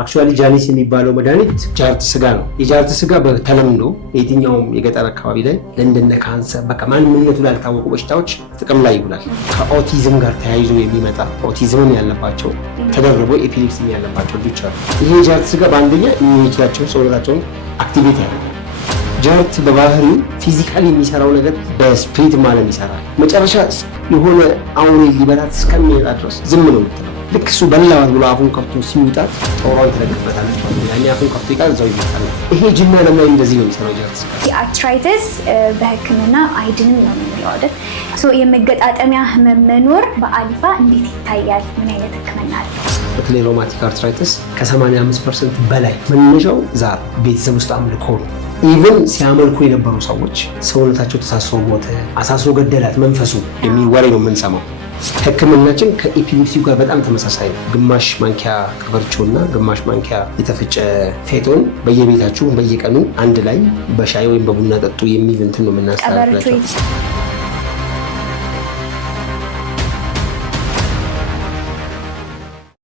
አክቹዋሊ ጃኒስ የሚባለው መድኃኒት ጃርት ስጋ ነው። የጃርት ስጋ በተለምዶ የትኛውም የገጠር አካባቢ ላይ ለእንደነ ካንሰር በቃ ማንነቱ ላልታወቁ በሽታዎች ጥቅም ላይ ይውላል። ከኦቲዝም ጋር ተያይዞ የሚመጣ ኦቲዝምም ያለባቸው ተደርቦ ኤፒሌፕሲ ያለባቸው ልጆች አሉ። ይሄ ጃርት ስጋ በአንደኛ ኢሚዩኒቲያቸውን ሰውነታቸውን አክቲቬት ያደርጋል። ጃርት በባህሪው ፊዚካሊ የሚሰራው ነገር በስፕሪት ማለም ይሰራል። መጨረሻ የሆነ አውሬ ሊበላት እስከሚመጣ ድረስ ዝም ነው የምትለው። ልክ እሱ በላዋት ብሎ አፉን ከፍቶ ሲውጣት ጦሯን ትለግፍበታለች ማለት ነው። ያኔ አፉን ከፍቶ ይቃል እዛው ይመጣል። ይሄ ጅና ደግሞ እንደዚህ ነው የሚሰራው ጃርት ስጋ። የአርትራይተስ በሕክምና አይድንም ነው የሚለው አይደል? የመገጣጠሚያ ህመም መኖር በአሊፋ እንዴት ይታያል? ምን አይነት ህክምና አለው? በተለይ ሮማቲክ አርትራይተስ ከ85% በላይ መነሻው ዛር ቤተሰብ ውስጥ አምልኮ ነው። ኢቭን ሲያመልኩ የነበሩ ሰዎች ሰውነታቸው ተሳስሮ ሞተ፣ አሳስሮ ገደላት መንፈሱ የሚል ወሬ ነው የምንሰማው። ህክምናችን ከኤፒሌፕሲው ጋር በጣም ተመሳሳይ ነው። ግማሽ ማንኪያ ቀበርቾና ግማሽ ማንኪያ የተፈጨ ፌጦን በየቤታችሁ በየቀኑ አንድ ላይ በሻይ ወይም በቡና ጠጡ የሚል እንትን ነው የምናስተላልፋቸው።